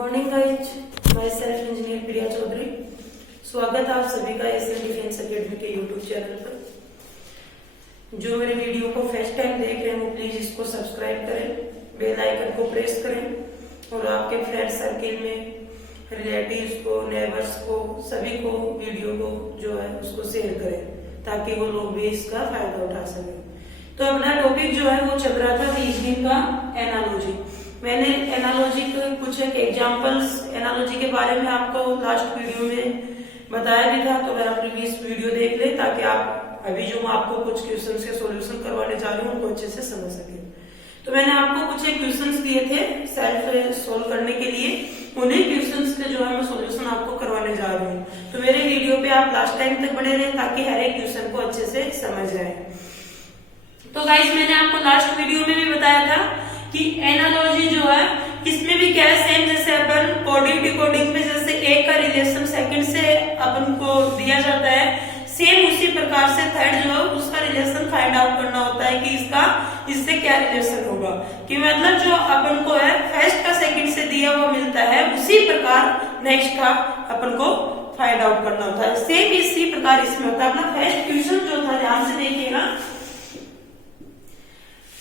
Morning guys, मैं self engineer प्रिया चौधरी। स्वागत है आप सभी का एशियन डिफेंस एकेडमी के यूट्यूब चैनल पर। जो मेरे वीडियो को फर्स्ट टाइम देख रहे हैं वो प्लीज इसको सब्सक्राइब करें, बेल आइकन को प्रेस करें और आपके फ्रेंड सर्किल में रिलेटिव्स को, नेबर्स को, सभी को वीडियो को जो है उसको शेयर करें ताकि वो लोग भी इसका फायदा उठा सकें। तो अपना टॉपिक जो है वो चल रहा था रीजनिंग का एनालॉजी। मैंने एनालॉजी के कुछ एक एग्जांपल्स एनालॉजी के बारे में आपको लास्ट वीडियो में बताया भी था, तो मेरा प्रीवियस वीडियो देख ले ताकि आप अभी जो मैं आपको कुछ क्वेश्चंस के सॉल्यूशन करवाने जा रही हूँ उनको अच्छे से समझ सके। तो मैंने आपको कुछ एक क्वेश्चंस दिए थे सेल्फ सोल्व करने के लिए, उन्हीं क्वेश्चंस के जो है मैं सॉल्यूशन आपको करवाने जा रही हूँ। तो मेरे वीडियो पे आप लास्ट टाइम तक बने रहे ताकि हर एक क्वेश्चन को अच्छे से समझ आए। तो गाइस, मैंने आपको लास्ट वीडियो में भी बताया था कि एनालॉजी जो है इसमें भी क्या है, सेम जैसे अपन कोडिंग डिकोडिंग में जैसे एक का रिलेशन सेकंड से अपन को दिया जाता है, सेम उसी प्रकार से थर्ड जो है उसका रिलेशन फाइंड आउट करना होता है कि इसका इससे क्या रिलेशन होगा। कि मतलब जो अपन को है फर्स्ट का सेकंड से दिया हुआ मिलता है, उसी प्रकार नेक्स्ट का अपन को फाइंड आउट करना होता है। सेम इसी प्रकार इसमें होता है। अपना फर्स्ट क्वेश्चन जो था ध्यान से देखिएगा,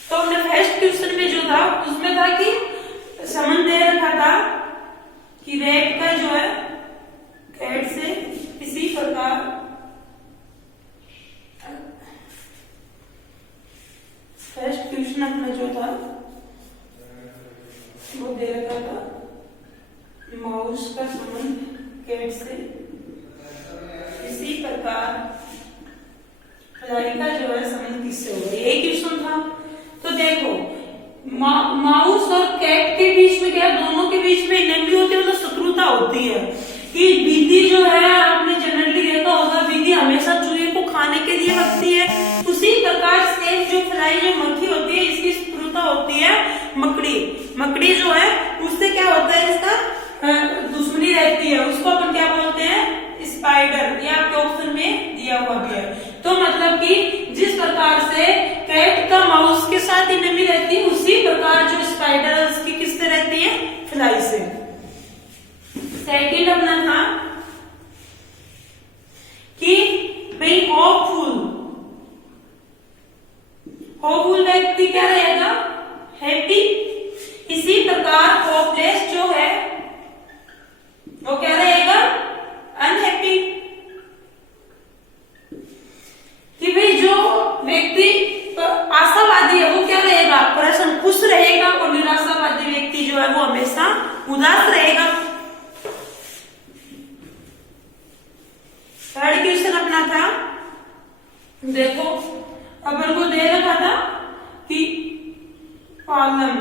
तो हमने फर्स्ट क्वेश्चन में जो था उसमें था कि संबंध दे रखा था कि रेट का जो है कैट से इसी प्रकार फर्स्ट क्वेश्चन अपना जो था वो दे रखा था माउस का संबंध कैट से इसी प्रकार फ्लाई का जो है संबंध किससे होगा, यही क्वेश्चन था। तो देखो माउस और कैट के बीच में क्या, दोनों के बीच में एनिमी होती है, मतलब शत्रुता होती है। कि बिल्ली जो है आपने जनरली देखा होगा, बिल्ली हमेशा चूहे को खाने के लिए रखती है, उसी प्रकार से जो फ्लाई जो मक्खी होती है इसकी शत्रुता होती है मकड़ी जो है उससे क्या होता है, इसका दुश्मनी रहती है, उसको अपन क्या बोलते हैं, स्पाइडर। ये आपके ऑप्शन में दिया हुआ भी है। तो मतलब कि जिस प्रकार से कैट का माउस के साथ एनिमी रहती है, उसी प्रकार जो स्पाइडर है उसकी किससे रहती है, फ्लाई से। सेकंड अपना था कि भाई होपफुल व्यक्ति क्या रहेगा, हैप्पी। इसी प्रकार होपलेस जो है वो क्या रहेगा, अनहैप्पी। कि भाई जो व्यक्ति आशावादी है वो क्या रहेगा, प्रसन्न खुश रहेगा, और निराशावादी व्यक्ति जो है वो हमेशा उदास रहेगा। थर्ड क्वेश्चन अपना था, देखो अपन को दे रखा था कि पालम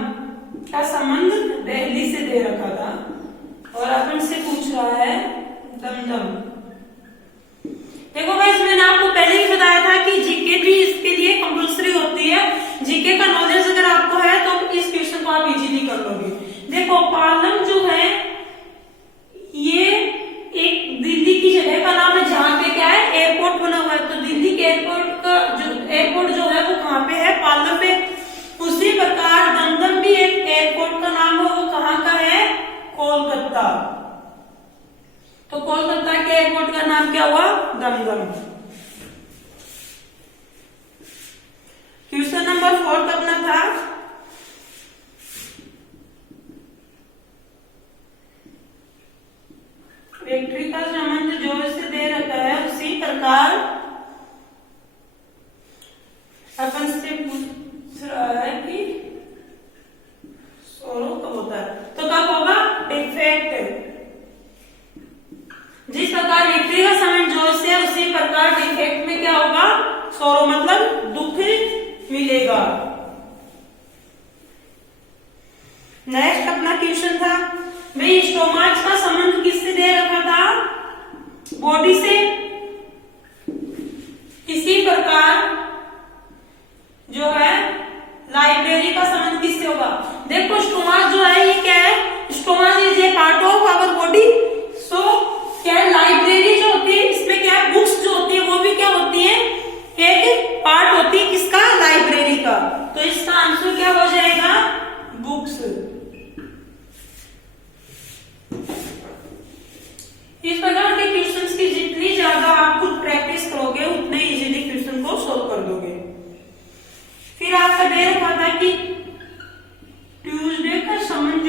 का संबंध दिल्ली से दे रखा था और अपन से पूछ रहा है दमदम। देखो गाइस, मैंने आपको पहले ही बताया था कि जीके भी इसके लिए कंपल्सरी होती है। जीके का नॉलेज अगर आपको है तो इस क्वेश्चन को आप इजीली कर लोगे। देखो पालम जो है ये एक दिल्ली की जगह का नाम है जहां पे क्या है, एयरपोर्ट बना हुआ है। तो दिल्ली के एयरपोर्ट जो है वो कहाँ पे है, पालम पे। उसी प्रकार दमदम भी एक एयरपोर्ट का नाम है, वो कहाँ का है, कोलकाता। तो कोलकाता के एयरपोर्ट का नाम क्या हुआ, दमदम। क्वेश्चन नंबर 4 अपना था फैक्ट्री का संबंध जो इसे दे रखा है, उसी प्रकार अपन से पूछ रहा है कि सोरो कब होता है, तो कब होगा, डिफेक्ट। जिस प्रकार विक्ट्री का संबंध जो से उसी प्रकार डिफेक्ट में क्या होगा, सोरो मतलब दुख मिलेगा। नेक्स्ट अपना क्वेश्चन था भाई स्टोमच का संबंध किससे दे रखा था, बॉडी से। इसी प्रकार जो है लाइब्रेरी का संबंध किससे होगा। देखो स्टोमच जो है ये क्या है, stomach is a part of our body. So क्या है, लाइब्रेरी जो होती है इसमें क्या है, बुक्स जो होती है वो भी क्या होती है, एक पार्ट होती है किसका, लाइब्रेरी का। तो इसका आंसर क्या हो जाएगा, बुक्स।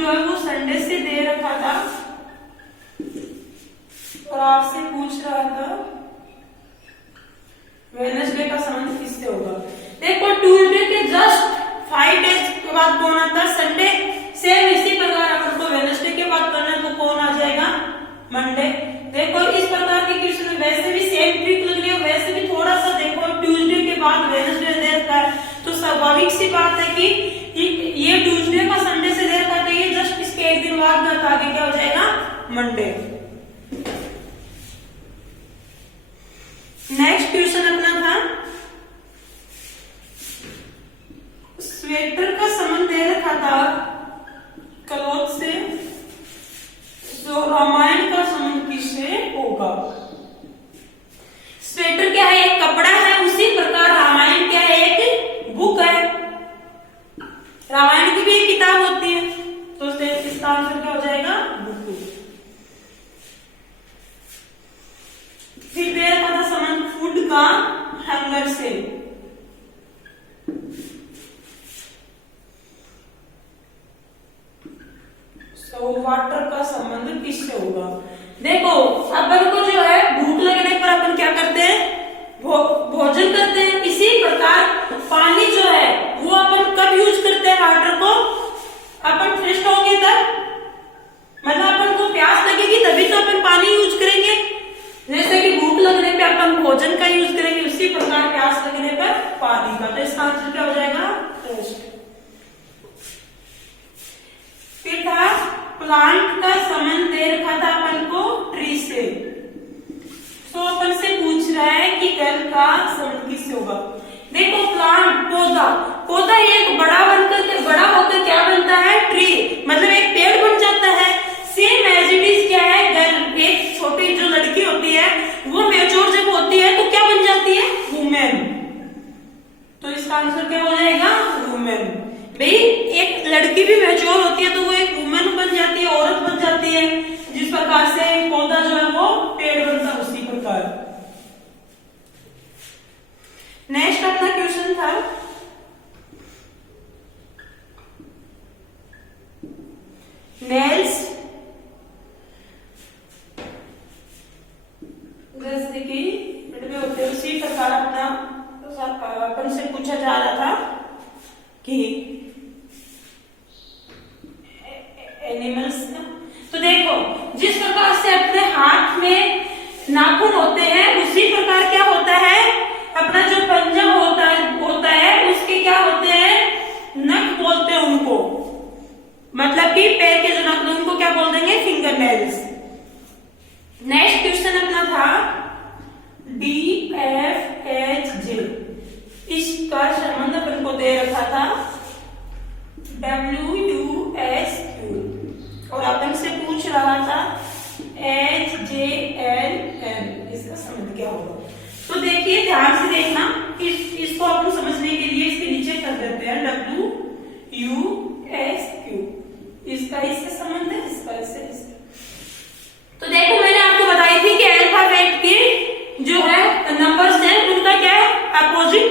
जो है वो संडे से दे रखा था और आपसे पूछ रहा था वेडनेसडे का संबंध किससे होगा। देखो ट्यूसडे के जस्ट 5 डेज के बाद कौन आता है, संडे। सेम इसी प्रकार अपन को वेडनेसडे के बाद करना है तो कौन आ जाएगा, मंडे। देखो इस प्रकार के क्वेश्चन में वैसे भी सेम ट्रिक लगनी है, वैसे भी थोड़ा सा देखो ट्यूसडे के बाद वेडनेसडे दे रखा है तो स्वाभाविक सी बात है कि ये ट्यूसडे का संडे से दे रखा है तो ये जस्ट इसके एक दिन बाद में आगे क्या हो जाएगा, मंडे। नेक्स्ट क्वेश्चन अपना था स्वेटर का संबंध दे रखा था क्लॉथ से, तो रामायण का संबंध किससे होगा। स्वेटर क्या है, एक कपड़ा है, उसी प्रकार रामायण क्या है, एक बुक है। रामायण की भी एक किताब होती है तो इसका आंसर क्या हो जाएगा, बुक। फिर दे रखा था संबंध फूड का हंगर से, तो वाटर का संबंध किससे होगा। देखो अपन को जो है भूख लगने पर अपन क्या करते हैं, भोजन करते हैं। इसी प्रकार पानी जो है वो अपन कब यूज करते हैं, वाटर को अपन थ्रस्ट होंगे तब, मतलब अपन को प्यास लगेगी तभी तो अपन पानी यूज करेंगे। जैसे कि भूख लगने पे अपन भोजन का यूज करेंगे, उसी प्रकार प्यास लगने पर पानी का। तो इसका आंसर क्या हो जाएगा, थ्रस्ट। फिर था प्लांट का संबंध दे रखा था अपन को ट्री से, तो अपन से पूछ रहा है कि गर्ल का संबंध किससे होगा। देखो प्लांट पौधा एक बड़ा बनकर के बड़ा होकर क्या बनता है, ट्री, मतलब एक पेड़ बन जाता है। सेम एज इट इज क्या है, गर्ल, एक छोटी जो लड़की होती है वो मैच्योर जब होती है तो क्या बन जाती है, वुमेन। तो इसका आंसर क्या हो जाएगा, वुमेन। भाई एक लड़की भी मैच्योर होती है तो वो एक वुमेन बन जाती है, औरत बन जाती है। जिस प्रकार से पौधा जो है वो पेड़ बनता है, उसी प्रकार। नेक्स्ट अपना क्वेश्चन था नेल्स, जैसे कि होते हैं उसी प्रकार अपना अपन से पूछा जा रहा था कि एनिमल्स का। तो देखो जिस प्रकार से अपने हाथ में नाखून होते हैं उसी प्रकार क्या होता है, अपना जो पंजा होता है उसके क्या होते हैं, नख बोलते हैं उनको, मतलब कि पैर के जो नख उनको क्या बोल देंगे, फिंगर नेल्स। नेक्स्ट क्वेश्चन अपना था DFHJ, इसका संबंध अपन को दे रखा था WUSQ और अपन से पूछ रहा था HJLM, इसका संबंध क्या होगा। तो देखिए ध्यान से देखना, इसको अपन समझने के लिए इसके नीचे कर देते हैं WUSQ, इसका इससे संबंध है, इसका इससे। तो देखो मैंने आपको बताई थी कि अल्फाबेट के जो है नंबर्स हैं उनका क्या है, अपोजिट।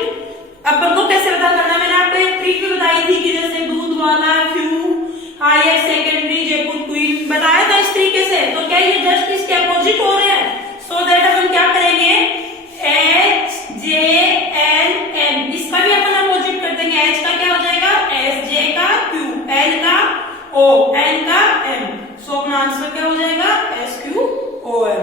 अपन को कैसे पता करना, मैंने आपको एक ट्रिक भी बताई थी कि जैसे दूध वाला, few, higher secondary, Jaipur queen बताया था इस तरीके से। तो क्या ये जस्ट इसके अपोजिट हो रहे हैं, सो दैट अपन क्या करेंगे, HJLM, इसका भी अपन अपोजिट कर देंगे। H का क्या हो जाएगा, SJ का Q, L का O, N का M, सो अपना आंसर क्या हो जाएगा, SQOM।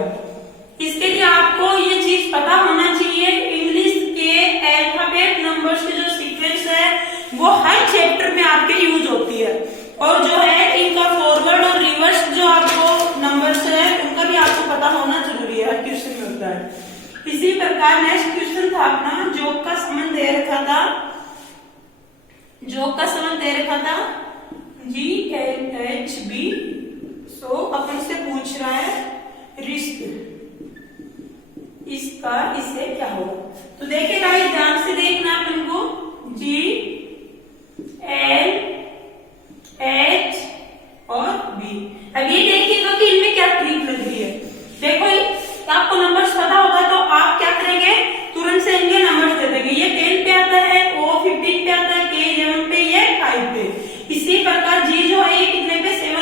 इसके लिए आपको ये चीज पता होना चाहिए, इंग्लिश के अल्फाबेट नंबर्स के जो सीक्वेंस है वो हर चैप्टर में आपके यूज होती है, और जो है इनका फॉरवर्ड और रिवर्स जो आपको नंबर्स है उनका भी आपको पता होना जरूरी है, हर क्वेश्चन में होता है। इसी प्रकार नेक्स्ट क्वेश्चन था अपना जोक का संबंध दे रखा था, जोक का संबंध दे रखा था GLHB, सो अपन से पूछ रहा है रिश्ते, इसका इससे क्या होगा। तो देखिए गाइस ध्यान से देखना अपन को, GLH और B। अब ये देखिएगा कि इनमें क्या ट्रिक लग रही है। देखो आपको नंबर्स पता होगा तो आप क्या करेंगे, तुरंत से इनके नंबर्स दे देंगे। ये 10 पे आता है, O 15 पे आता है, K 11 पे, ये 5 पे। इसी प्रकार G जो है ये कितने पे, 7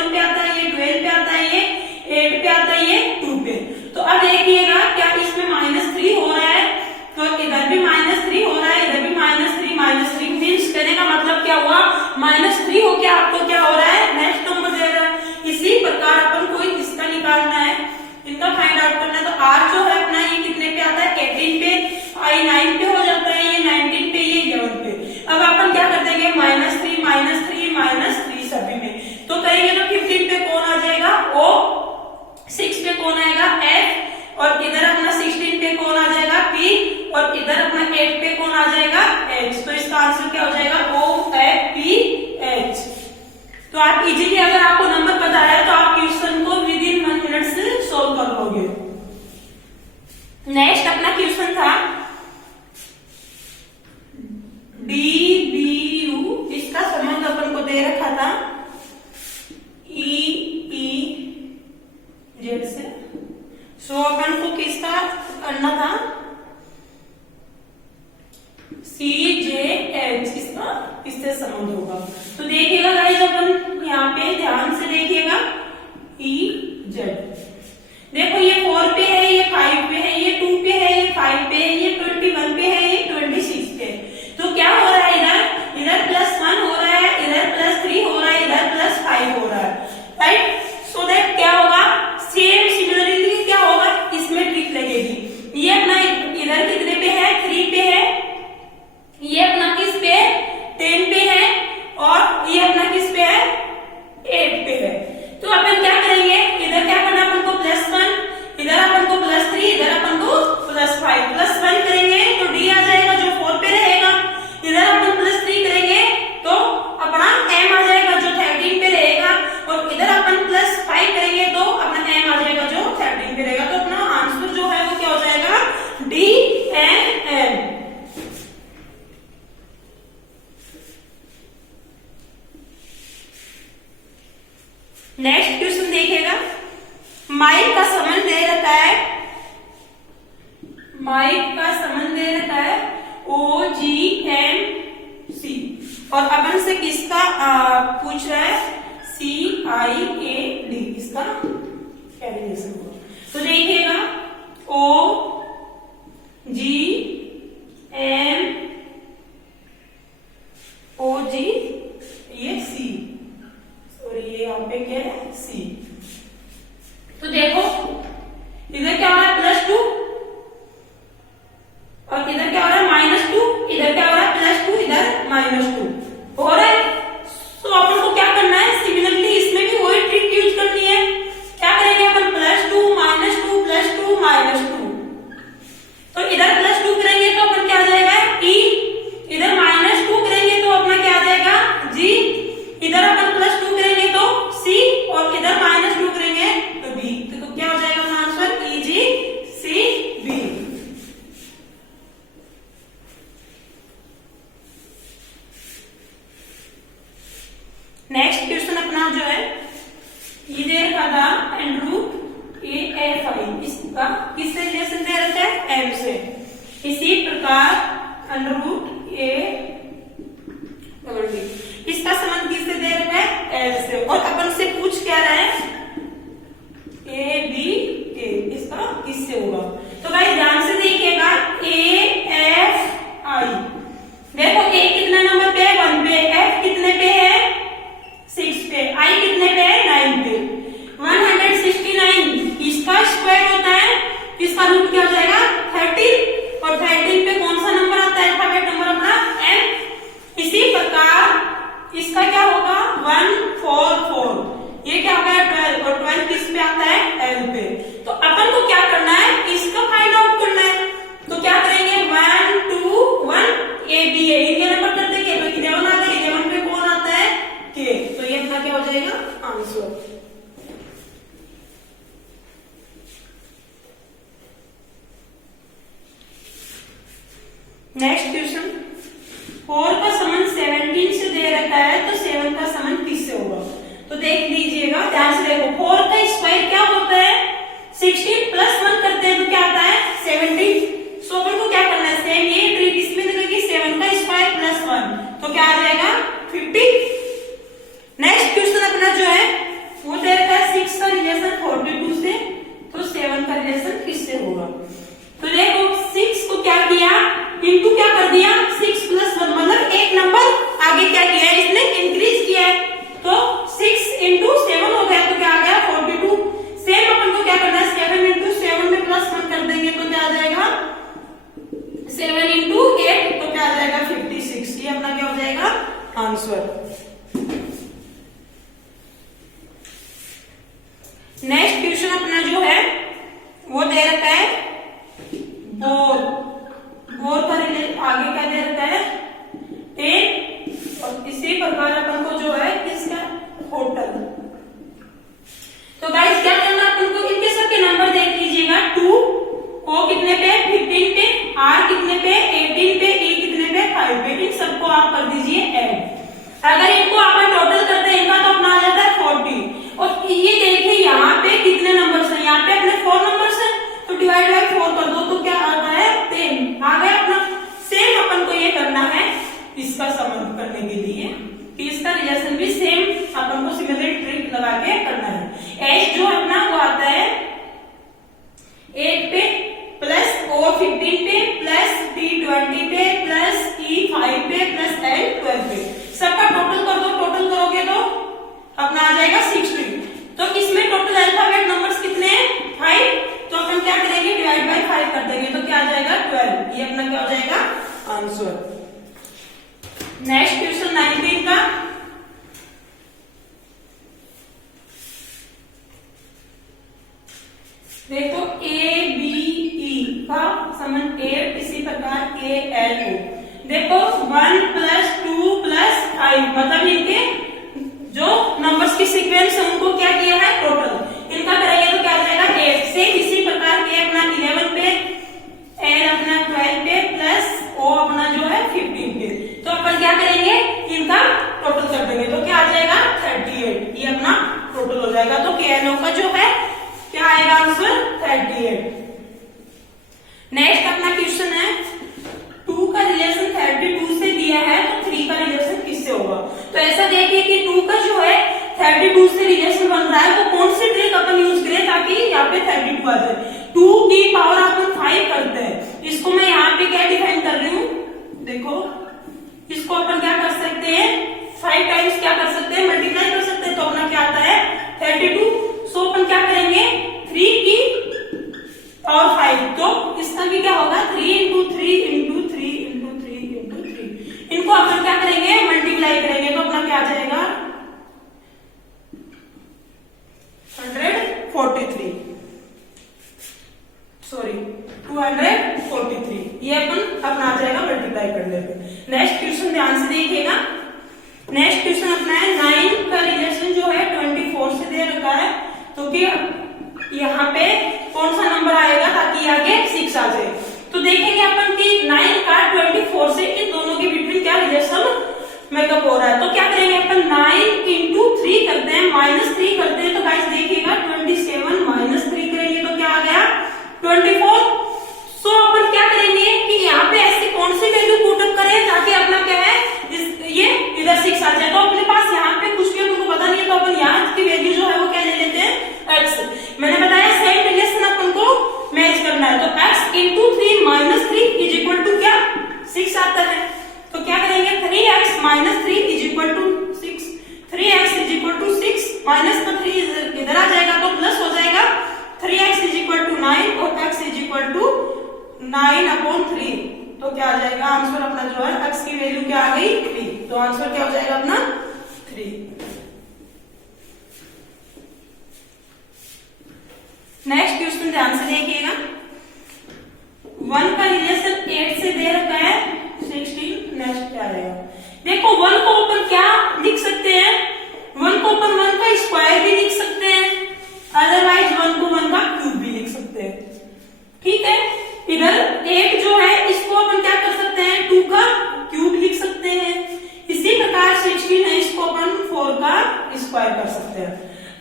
तो आप इजीली अगर आपको नंबर पता है तो आप क्वेश्चन को विद इन 1 मिनट से सॉल्व कर लोगे। नेक्स्ट अपना क्वेश्चन था DBU, इसका संबंध अपन को दे रखा था EEZ से। सो अपन को किसका करना था CJH, इससे संबंध होगा। तो देखिएगा गाइस अपन यहाँ पे ध्यान से देखिएगा EZ, देखो ये 4 पे है, ये 5 पे है, ये 2 पे है, ये 5 पे है, ये 21 पे है, ये 26 पे। तो क्या हो रहा है इधर +1 हो रहा है, इधर +3 हो रहा है, इधर +5 हो रहा है, राइट। सो दैट क्या होगा, सेम सिमिलरिटी क्या होगा, इसमें ट्रिक लगेगी। ये अपना इधर कितने पे है, 3 पे है, ये अपना किस पे 10 पे है, और ये अपना किस पे है 8 पे है। तो अपन क्या करेंगे, इधर क्या करना अपन को +1, इधर अपन को +3, इधर अपन को +5, +1 करेंगे तो D आ जाएगा जो 4 पे रहेगा, इधर अपन +3 करेंगे तो अपना M आ जाएगा जो 13 पे रहेगा, और इधर अपन +5 करेंगे तो अपना M आ जाएगा जो 13 पे रहेगा। तो अपना आंसर जो है वो क्या हो जाएगा D and M। Next question देखिएगा, माइक का संबंध दे रखा है, माइक का संबंध दे रखा है OGMC, और अपन से किसका पूछ रहा है CIAD, इसका कैलकुलेशन होगा। तो देखिएगा OG ये C, और ये यहाँ पे क्या है C। तो देखो इधर क्या हो रहा है +2, और इधर क्या हो रहा है -2, इधर क्या हो रहा है +2, इधर -2 हो रहा है। तो अपन को क्या करना है, सिमिलरली इसमें भी वही ट्रिक यूज करनी है। क्या करेंगे अपन +2 -2 +2 -2, तो इधर +2 करेंगे तो अपन क्या आ जाएगा E, इधर -2 करेंगे तो अपना क्या आ जाएगा G, इधर अपन +2 करेंगे तो C, और इधर -2 करेंगे तो B। तो क्या हो जाएगा अपना आंसर EGCB। नेक्स्ट क्वेश्चन अपना जो है ये दे रखा था √AFI, इसका किससे रिलेशन दे रखा है M से। इसी प्रकार √A इसका संबंध किससे दे रखा है L से, और अपन से पूछ क्या रहा है ABA, इसका किससे होगा। तो भाई ध्यान से देखिएगा AFI, देखो A कितने नंबर पे है 1 पे, F कितने पे है 6 पे, I कितने पे है 9 पे। 169 इसका स्क्वायर होता है, इसका रूट क्या हो जाएगा 13, और 13 पे कौन सा नंबर आता है अल्फाबेट नंबर अपना M। इसी प्रकार इसका क्या होगा 144, ये क्या होगा 12, और 12 किस पे आता है L पे। तो अपन को क्या करना है, इसका फाइंड आउट करना है। तो क्या करेंगे 1 2 1 ABA, इनके नंबर कर देंगे तो 11 आ गए, 11 पे कौन आता है K। तो ये अपना क्या हो जाएगा आंसर। नेक्स्ट क्वेश्चन, 4 का संबंध 17 से दे रखा है, तो 7 का संबंध किससे होगा। तो देख लीजिएगा ध्यान से देखो, 4 का स्क्वायर क्या होता है 16 +1 करते हैं तो क्या आता है 17। सो अपन को क्या करना है, सेम ये ट्रिक इसमें लगेगी, 7 का स्क्वायर +1 तो क्या आ जाएगा 50। नेक्स्ट क्वेश्चन अपना जो है वो दे रखा है 6 का रिलेशन 42 से, तो 7 का रिलेशन किससे होगा। तो देखो 6 को क्या किया इनटू क्या कर दिया 6 +1, मतलब एक नंबर आगे क्या किया है इसने इंक्रीज किया है, तो 6 × 7 हो गया, तो क्या आ गया 42। सेम अपन को क्या करना है 7 × 7 में +1 कर देंगे तो क्या आ जाएगा 7 × 8, तो क्या आ जाएगा 56। ये अपना क्या हो जाएगा आंसर। नेक्स्ट क्वेश्चन अपना जो है वो दे रखा है बोर, बोर का आगे क्या दे रखा है 10, और इसी प्रकार अपन को जो है इसका पे करना है। एच जो अपना वो आता है 8 पे प्लस O 15 पे प्लस T 20 पे प्लस E 5 पे प्लस L 12 पे, सबका टोटल कर दो। टोटल करोगे तो अपना आ जाएगा 16। तो इसमें टोटल अल्फाबेट नंबर्स कितने हैं 5, तो अपन क्या करेंगे डिवाइड बाय 5 कर देंगे, तो क्या आ जाएगा 12। ये अपना क्या हो जाएगा आंसर। नेक्स्ट क्वेश्चन 19 का, देखो ए बी ई का समान 8, इसी प्रकार ए एल ओ। देखो 1 प्लस 2 प्लस 5, मतलब इनके जो नंबर्स की सीक्वेंस है उनको क्या किया है टोटल, इनका करेंगे तो क्या आ जाएगा 8। से इसी प्रकार के अपना 11 पे, एल अपना 12 पे प्लस ओ अपना जो है 15 पे, तो अपन क्या करेंगे इनका टोटल कर देंगे, तो क्या आ जाएगा 38। ये अपना टोटल हो जाएगा। तो के एल ओ का जो है क्या आएगा आंसर 38। नेक्स्ट अपना क्वेश्चन है 2 का रिलेशन 32 से दिया है, तो 3 का रिलेशन किससे होगा। तो ऐसा देखिए कि 2 का जो है 32 से रिलेशन बन रहा है, तो कौन सी ट्रिक अपन यूज करें ताकि यहाँ पे 32 आ जाए। 2 की पावर अपन 5 करते हैं, इसको मैं यहाँ पे क्या डिफाइन कर रही हूँ, देखो इसको अपन क्या कर सकते हैं 5 टाइम्स क्या कर सकते हैं मल्टीप्लाई कर सकते हैं, तो अपना क्या आता है 32। सो अपन क्या करेंगे 3 की पावर 5, तो इसका भी क्या होगा 3 इंटू 3 इंटू 3 इंटू 3 इंटू 3, इनको अपन क्या करेंगे मल्टीप्लाई करेंगे, तो अपना क्या आ जाएगा 143, सॉरी 243, ये अपन अपना आ जाएगा मल्टीप्लाई करने पे। नेक्स्ट क्वेश्चन ध्यान से देखिएगा। नेक्स्ट क्वेश्चन अपना है 9 का रिलेशन जो है 24 से दे रखा है, तो कि यहाँ पे कौन सा नंबर आएगा ताकि आगे 6 आ जाए। तो देखेंगे अपन कि 9 का 24 से इन दोनों के बिटवीन क्या रिलेशन मेकअप हो रहा है, तो क्या करेंगे अपन 9 इंटू 3 करते हैं, -3 करते हैं, तो गाइस देखिएगा 27 -3 करेंगे तो क्या आ गया 24। सो अपन क्या करेंगे कि यहाँ पे ऐसी कौन सी वैल्यू पुटअप करें ताकि अपना क्या है ये इधर 6 आ जाए। तो अपने पास यहाँ पे कुछ भी हमको पता नहीं है, तो अपन यहाँ की वैल्यू जो है वो क्या ले लेते हैं x। मैंने बताया सेम रिलेशन अपन को मैच करना है, तो x into 3 -3 is equal to क्या 6 आता है, तो क्या करेंगे 3x -3 is equal to 6, 3x is equal to 6, minus का 3 इधर आ जाएगा तो प्लस हो जाएगा, 3x इज इक्वल टू 9 और x इज इक्वल टू 9/3, तो क्या आ जाएगा आंसर अपना जो है x की वैल्यू क्या आ गई 3, तो आंसर क्या हो जाएगा अपना 3। नेक्स्ट क्वेश्चन ध्यान से देखिएगा। 1 का रिलेशन 8 से दे रखा है 16, नेक्स्ट क्या आएगा। देखो 1 को अपन क्या लिख सकते हैं, 1 को अपन 1 का स्क्वायर भी लिख सकते हैं, अदरवाइज 1 को 1 का क्यूब भी लिख सकते हैं, ठीक है। इधर 8 जो है इसको अपन क्या कर सकते हैं 2 का क्यूब लिख सकते हैं, इसी प्रकार 16 है इसको अपन 4 का स्क्वायर कर सकते हैं।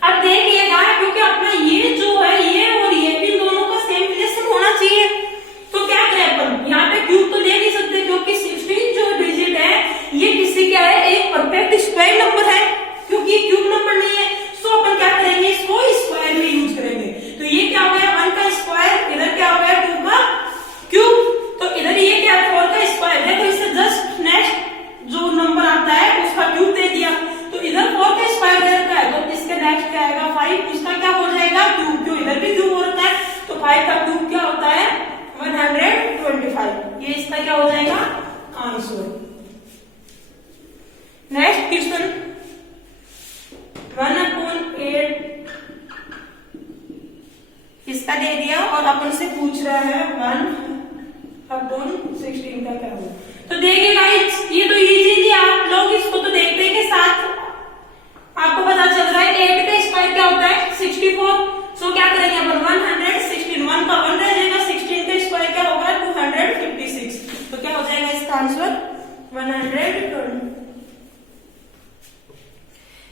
अब देखिएगा क्योंकि अपना ये जो है ये और ये भी दोनों का सेम रिलेशन होना चाहिए, तो क्या करें अपन यहाँ पे क्यूब तो ले नहीं सकते क्योंकि 16 जो डिजिट है ये किसी क्या है एक परफेक्ट स्क्वायर नंबर है, क्योंकि ये क्यूब नंबर नहीं है। सो अपन क्या करेंगे इसको स्क्वायर में यूज करेंगे, तो ये क्या हो गया 1 का स्क्वायर, इधर क्या हो गया 2 का क्यूब, तो इधर ये क्या 4 का स्क्वायर। देखो इससे जस्ट नेक्स्ट जो नंबर आता है उसका क्यूब दे दिया, तो इधर 4 का स्क्वायर दे रखा है, तो इसके नेक्स्ट क्या आएगा 5, इसका क्या हो जाएगा क्यूब, क्यों इधर भी क्यूब हो रखा है, तो 5 का क्यूब क्या होता है 125, ये इसका क्या हो जाएगा आंसर। नेक्स्ट क्वेश्चन 1/8 इसका दे दिया और अपन से पूछ रहा है 1/16 का क्या होगा। तो देखिए गाइस ये तो इजीली आप लोग इसको तो देखते के साथ आपको पता चल रहा है 8 का स्क्वायर क्या होता है 64। सो क्या करेंगे अपन 116, 1 का 1 रह जाएगा, 16 का स्क्वायर क्या होगा 256, तो क्या हो जाएगा इसका आंसर 120।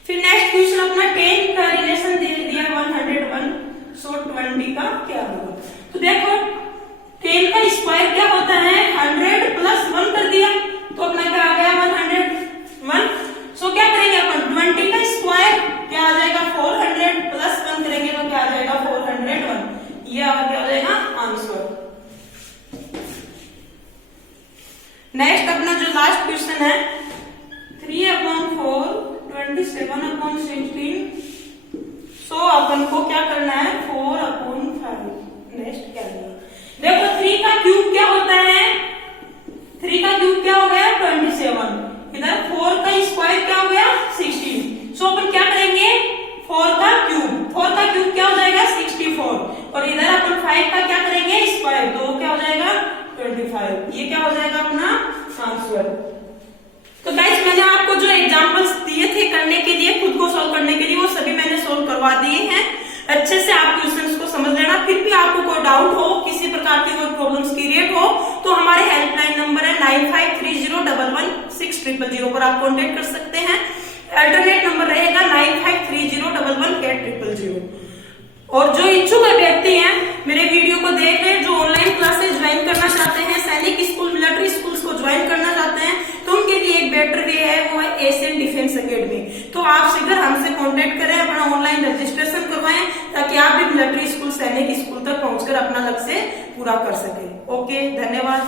फिर नेक्स्ट क्वेश्चन अपना 10 का रिलेशन दे दिया 101, सो 20 का क्या होगा। तो देखो 10 का स्क्वायर क्या होता है 100 + 1 कर दिया, तो अपना का स्क्वायर क्या हो गया 16। सो अपन क्या करेंगे 4 का क्यूब क्या हो जाएगा 64 और इधर अपन 5 का क्या करेंगे स्क्वायर तो क्या हो जाएगा 25। ये क्या हो जाएगा अपना आंसर। तो गाइस मैंने आपको जो एग्जांपल्स दिए थे करने के लिए खुद को सॉल्व करने के लिए वो सभी मैंने सॉल्व करवा दिए हैं। अच्छे से आप क्वेश्चंस को समझ लेना। फिर भी आपको कोई डाउट हो किसी प्रकार की कोई प्रॉब्लम्स क्रिएट हो तो हमारे हेल्पलाइन नंबर है 9530116000 पर आप कांटेक्ट कर सकते हैं। अल्टरनेट नंबर रहेगा 9530118000। और जो इच्छुक व्यक्ति हैं मेरे वीडियो को देख रहे हैं जो ऑनलाइन क्लासेस ज्वाइन करना चाहते हैं सैनिक स्कूल मिलिट्री स्कूल्स को ज्वाइन करना चाहते हैं तो उनके लिए एक बेटर वे है वो है एशियन डिफेंस एकेडमी। तो आप शीघ्र हमसे कांटेक्ट करें अपना ऑनलाइन रजिस्ट्रेशन करवाएं ताकि आप भी मिलिट्री स्कूल सैनिक स्कूल तक पहुंचकर अपना लक्ष्य पूरा कर सके। ओके धन्यवाद।